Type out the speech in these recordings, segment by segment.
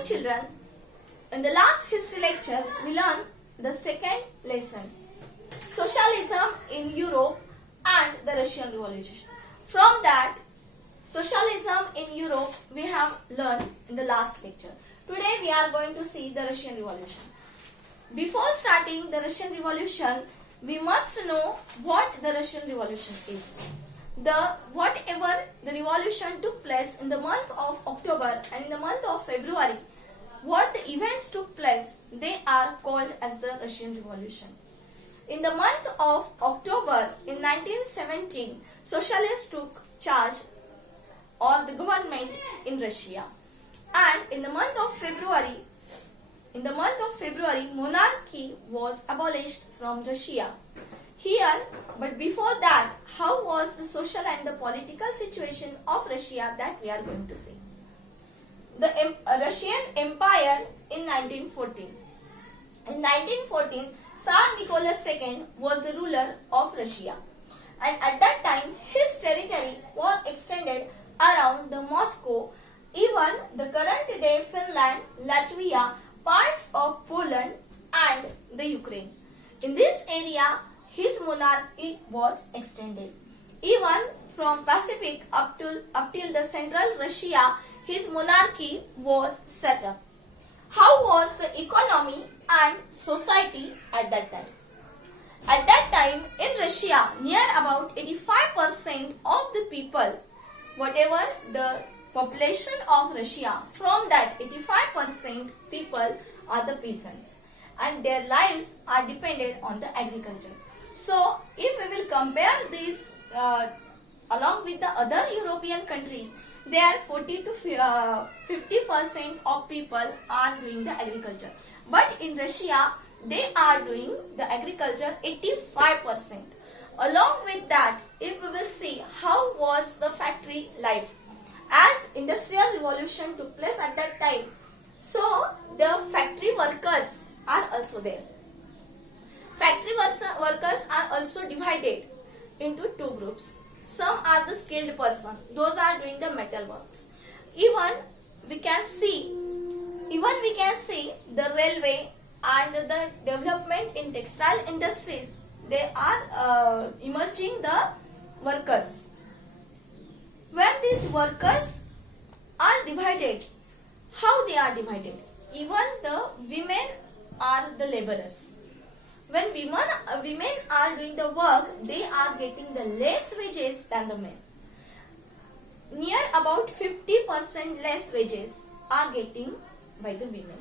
morning, children. In the last history lecture, we learned the second lesson, socialism in Europe and the Russian Revolution. From that, socialism in Europe we have learned in the last lecture. Today we are going to see the Russian Revolution. Before starting the Russian Revolution, we must know what the Russian Revolution is. Whatever the revolution took place in the month of October and in the month of February, what the events took place, they are called as the Russian Revolution. In the month of October in 1917, socialists took charge or the government in Russia. And in the month of February, monarchy was abolished from Russia. Here, but before that, how was the social and the political situation of Russia, that we are going to see. The Russian Empire in 1914. In 1914, Tsar Nicholas II was the ruler of Russia, and at that time his territory was extended around the Moscow, even the current day Finland, Latvia, parts of Poland and the Ukraine. In this area, his monarchy was extended. Even from Pacific up till the central Russia, his monarchy was set up. How was the economy and society at that time? At that time in Russia, near about 85% of the people, whatever the population of Russia, from that 85% people are the peasants, and their lives are dependent on the agriculture. So if we will compare this along with the other European countries, there 40 to 50% of people are doing the agriculture. But in Russia, they are doing the agriculture 85%. Along with that, if we will see how was the factory life, as industrial revolution took place at that time, so the factory workers are also there. Factory workers are also divided into two groups. Some are the skilled person, those are doing the metal works. Even we can see the railway and the development in textile industries, they are emerging the workers. When these workers are divided, how they are divided? Even the women are the laborers. When women are doing the work, they are getting the less wages than the men. Near about 50% less wages are getting by the women.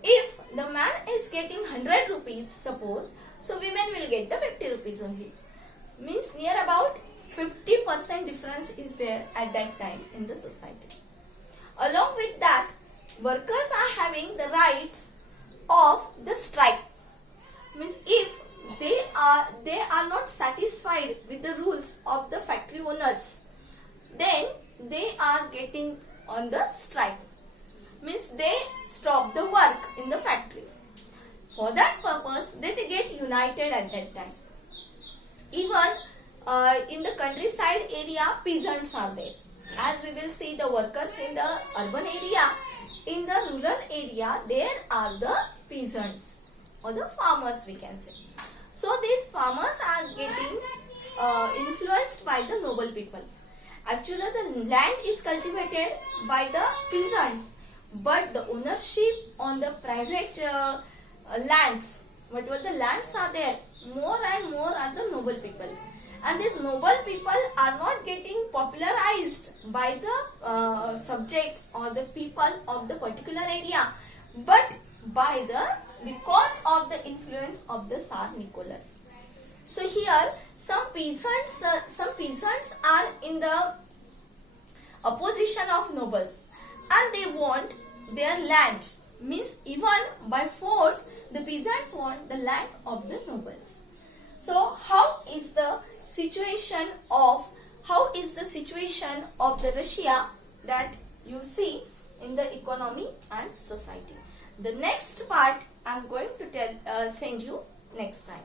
If the man is getting 100 rupees, suppose, so women will get the 50 rupees only. Means near about 50% difference is there at that time in the society. Along with that, workers are having the rights of the strike. Means if they are not satisfied with the rules of the factory owners, then they are getting on the strike. Means they stop the work in the factory. For that purpose, they get united at that time. Even in the countryside area, peasants are there. As we will see the workers in the urban area, in the rural area, there are the peasants or the farmers, we can say. So these farmers are getting influenced by the noble people. Actually, the land is cultivated by the peasants, but the ownership on the private lands, whatever the lands are there, more and more are the noble people. And these noble people are not getting popularized by the subjects or the people of the particular area, but because of the influence of the Tsar Nicholas. So here some peasants are in the opposition of nobles, and they want their land. Means even by force, the peasants want the land of the nobles. So how is the situation of the Russia that you see in the economy and society? The next part I am going to send you next time.